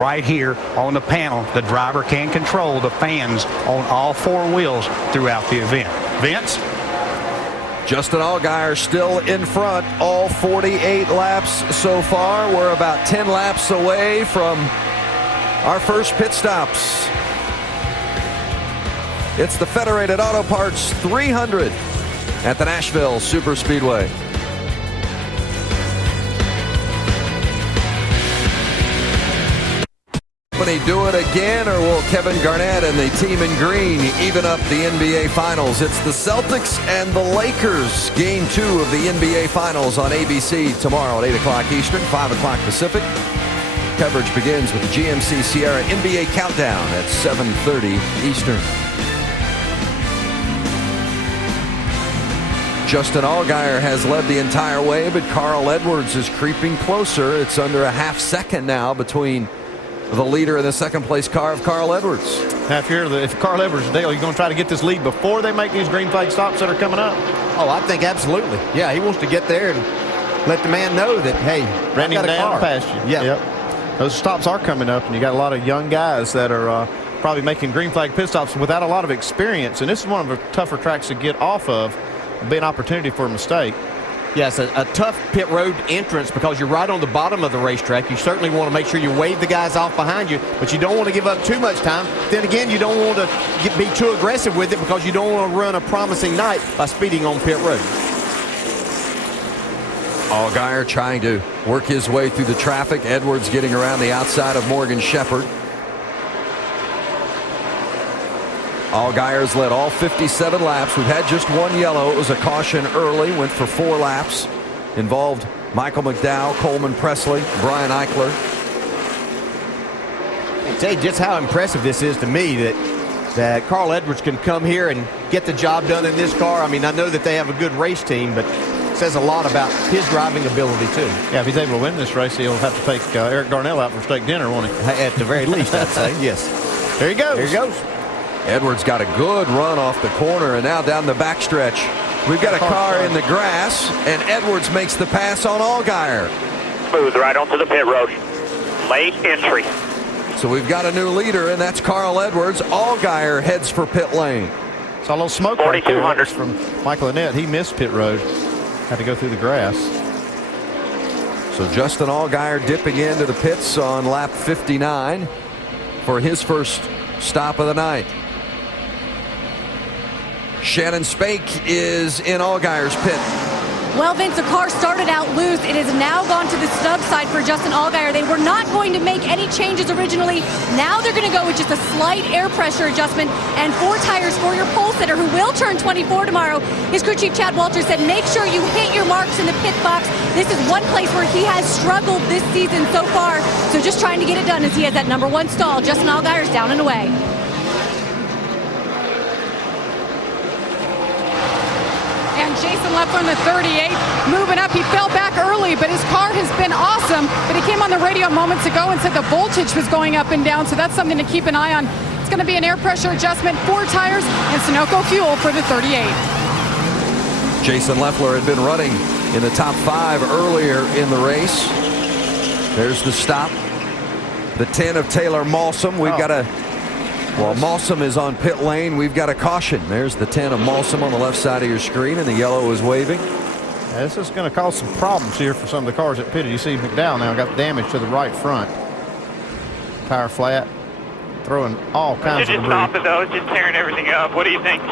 Right here on the panel, the driver can control the fans on all four wheels throughout the event. Vince? Justin Allgaier still in front, all 48 laps so far. We're about 10 laps away from our first pit stops. It's the Federated Auto Parts 300 at the Nashville Superspeedway. Will he do it again, or will Kevin Garnett and the team in green even up the NBA Finals? It's the Celtics and the Lakers, Game 2 of the NBA Finals on ABC tomorrow at 8 o'clock Eastern, 5 o'clock Pacific. Coverage begins with the GMC Sierra NBA Countdown at 7:30 Eastern. Justin Allgaier has led the entire way, but Carl Edwards is creeping closer. It's under a half second now between the leader in the second place car of Carl Edwards. Now, if Carl Edwards is Dale, you're going to try to get this lead before they make these green flag stops that are coming up? Oh, I think absolutely. Yeah, he wants to get there and let the man know that, hey, ran him down past you. Yeah. Yep. Those stops are coming up, and you got a lot of young guys that are probably making green flag pit stops without a lot of experience, and this is one of the tougher tracks to get off of. It'll be an opportunity for a mistake. Yes, a tough pit road entrance because you're right on the bottom of the racetrack. You certainly want to make sure you wave the guys off behind you, but you don't want to give up too much time. Then again, you don't want to be too aggressive with it because you don't want to run a promising night by speeding on pit road. Allgaier trying to work his way through the traffic. Edwards getting around the outside of Morgan Shepherd. Allgaier's led all 57 laps. We've had just one yellow. It was a caution early. Went for 4 laps. Involved Michael McDowell, Coleman Presley, Brian Eichler. I'll tell you just how impressive this is to me that Carl Edwards can come here and get the job done in this car. I mean, I know that they have a good race team, but it says a lot about his driving ability, too. Yeah, if he's able to win this race, he'll have to take Eric Darnell out for steak dinner, won't he? At the very least, I'd say, yes. There he goes. There he goes. Edwards got a good run off the corner, and now down the backstretch. We've got a car in the grass, and Edwards makes the pass on Allgaier. Smooth right onto the pit road. Late entry. So we've got a new leader, and that's Carl Edwards. Allgaier heads for pit lane. Saw a little smoke right there. 4,200 from Michael Annett. He missed pit road. Had to go through the grass. So Justin Allgaier dipping into the pits on lap 59 for his first stop of the night. Shannon Spake is in Allgaier's pit. Well, Vince, the car started out loose. It has now gone to the snub side for Justin Allgaier. They were not going to make any changes originally. Now they're going to go with just a slight air pressure adjustment and 4 tires for your pole sitter, who will turn 24 tomorrow. His crew chief, Chad Walters, said make sure you hit your marks in the pit box. This is one place where he has struggled this season so far. So just trying to get it done as he has that #1 stall. Justin Allgaier's down and away. And Jason Leffler in the 38, moving up. He fell back early, but his car has been awesome. But he came on the radio moments ago and said the voltage was going up and down, so that's something to keep an eye on. It's going to be an air pressure adjustment, 4 tires, and Sunoco fuel for the 38. Jason Leffler had been running in the top 5 earlier in the race. There's the stop. The 10 of Taylor Malsom. We've got a... Well, Malsom is on pit lane. We've got a caution. There's the 10 of Malsom on the left side of your screen, and the yellow is waving. Yeah, this is going to cause some problems here for some of the cars that pitted. You see McDowell now got damage to the right front. Tire flat. Throwing all kinds of debris. Just stop it, though. It's just tearing everything up. What do you think?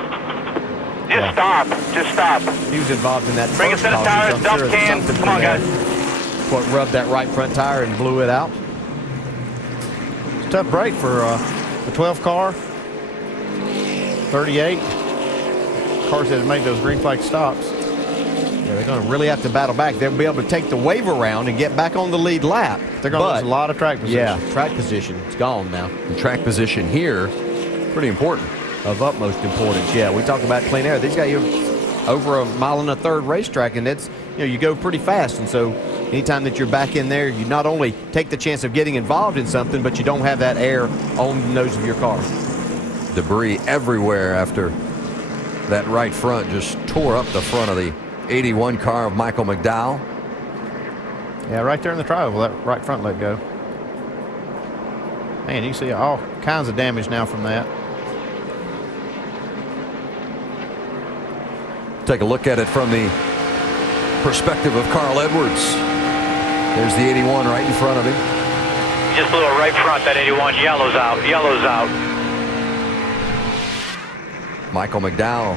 Just stop. Just stop. He was involved in that. Bring a set of tires, dump can. Come on, guys. What rubbed that right front tire and blew it out. It's a tough break for the 12 car, 38 cars that have made those green flag stops. Yeah, they're going to really have to battle back. They'll be able to take the wave around and get back on the lead lap. They're going to lose a lot of track position. Yeah, track position. It's gone now. The track position here, pretty important. Of utmost importance. Yeah, we talk about clean air. These got you over 1.3 mile racetrack, and that's, you go pretty fast. And so anytime that you're back in there, you not only take the chance of getting involved in something, but you don't have that air on the nose of your car. Debris everywhere after that right front just tore up the front of the 81 car of Michael McDowell. Yeah, right there in the trial, that right front let go. Man, you see all kinds of damage now from that. Take a look at it from the perspective of Carl Edwards. There's the 81 right in front of him. Just a little right front, that 81. Yellow's out. Yellow's out. Michael McDowell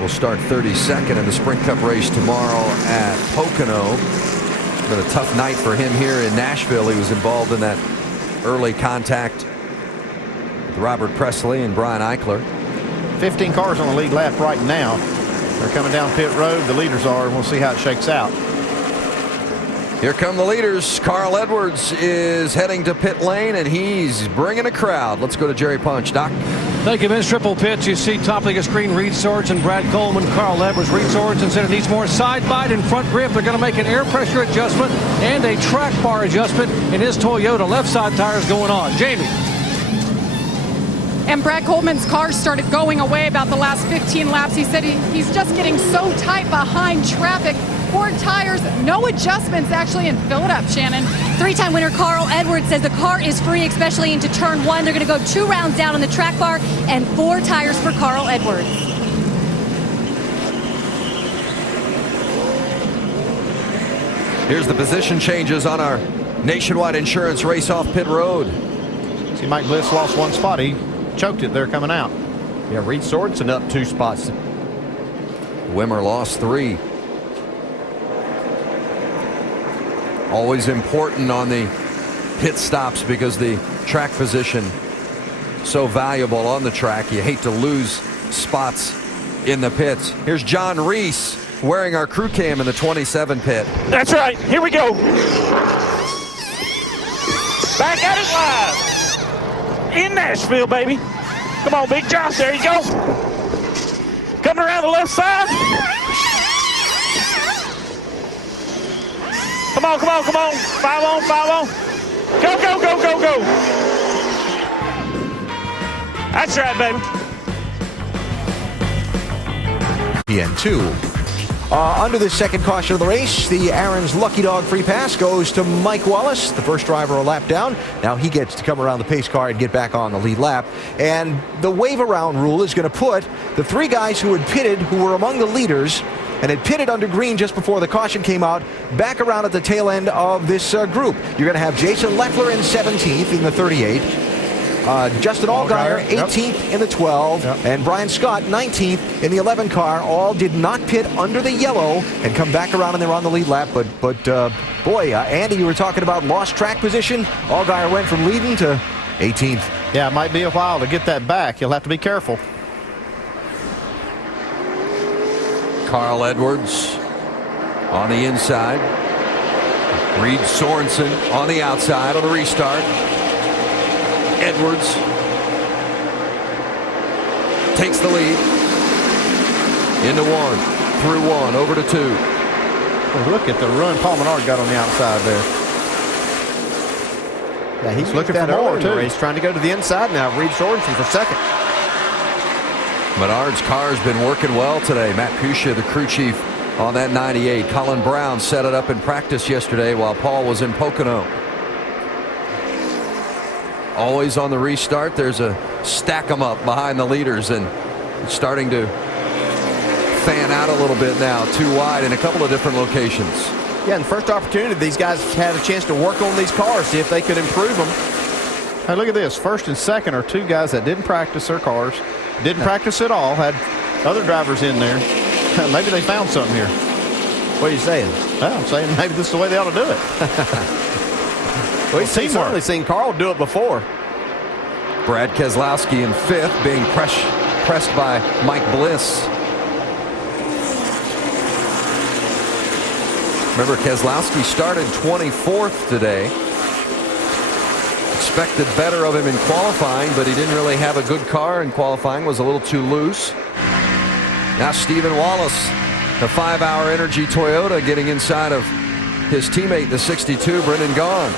will start 32nd in the Sprint Cup race tomorrow at Pocono. It's been a tough night for him here in Nashville. He was involved in that early contact with Robert Presley and Brian Eichler. 15 cars on the lead lap right now. They're coming down pit road. The leaders are, and we'll see how it shakes out. Here come the leaders. Carl Edwards is heading to pit lane, and he's bringing a crowd. Let's go to Jerry Punch. Doc. Thank you, Vince. Triple pits. You see top of the screen, Reed Sorensen, Brad Coleman, Carl Edwards. Reed Sorensen said it needs more side bite and front grip. They're going to make an air pressure adjustment and a track bar adjustment in his Toyota. Left side tires going on. Jamie. And Brad Coleman's car started going away about the last 15 laps. He said he's just getting so tight behind traffic. Ford tires, no adjustments actually, and fill it up, Shannon. Three-time winner Carl Edwards says the car is free, especially into turn 1. They're going to go 2 rounds down on the track bar and 4 tires for Carl Edwards. Here's the position changes on our Nationwide Insurance race off pit road. See, Mike Bliss lost 1 spot. He choked it there coming out. Yeah, Reed Sorensen up 2 spots. Wimmer lost 3. Always important on the pit stops because the track position so valuable on the track. You hate to lose spots in the pits. Here's John Reese wearing our crew cam in the 27 pit. That's right. Here we go. Back at it live. In Nashville, baby. Come on, Big Josh. There you go. Coming around the left side. Come on, come on, come on. 5 on, 5 on. Go, go, go, go, go. That's right, baby. PN2. Under the second caution of the race, the Aaron's Lucky Dog free pass goes to Mike Wallace, the first driver a lap down. Now he gets to come around the pace car and get back on the lead lap. And the wave around rule is going to put the 3 guys who had pitted, who were among the leaders, and had pitted under green just before the caution came out, back around at the tail end of this group. You're going to have Jason Leffler in 17th in the 38. Justin Allgaier 18th in the 12, and Brian Scott 19th in the 11 car. All did not pit under the yellow and come back around and they're on the lead lap. But boy, Andy, you were talking about lost track position. Allgaier went from leading to 18th. Yeah, it might be a while to get that back. You'll have to be careful. Carl Edwards on the inside. Reed Sorensen on the outside on the restart. Edwards takes the lead. Into 1, through 1, over to 2. Well, look at the run Paul Menard got on the outside there. Yeah, he's looking for more too. He's trying to go to the inside now. Reed Sorensen for second. Menard's car's been working well today. Matt Pusha, the crew chief on that 98. Colin Brown set it up in practice yesterday while Paul was in Pocono. Always on the restart. There's a stack 'em up behind the leaders, and it's starting to fan out a little bit now. 2 wide in a couple of different locations. Yeah, and first opportunity, these guys had a chance to work on these cars, see if they could improve them. Hey, look at this. First and second are 2 guys that didn't practice their cars. Didn't practice at all. Had other drivers in there. Maybe they found something here. What are you saying? Well, I'm saying maybe this is the way they ought to do it. Well, he's certainly seen Carl do it before. Brad Keselowski in 5th, being pressed by Mike Bliss. Remember, Keselowski started 24th today. Expected better of him in qualifying, but he didn't really have a good car in qualifying. Was a little too loose. Now Stephen Wallace, the 5-hour Energy Toyota, getting inside of his teammate, the 62, Brendan Gaughan.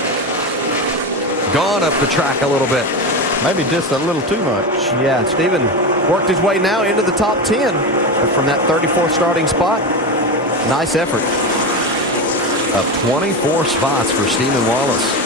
Gaughan up the track a little bit. Maybe just a little too much. Yeah, Stephen worked his way now into the top 10 from that 34th starting spot. Nice effort. Up 24 spots for Stephen Wallace.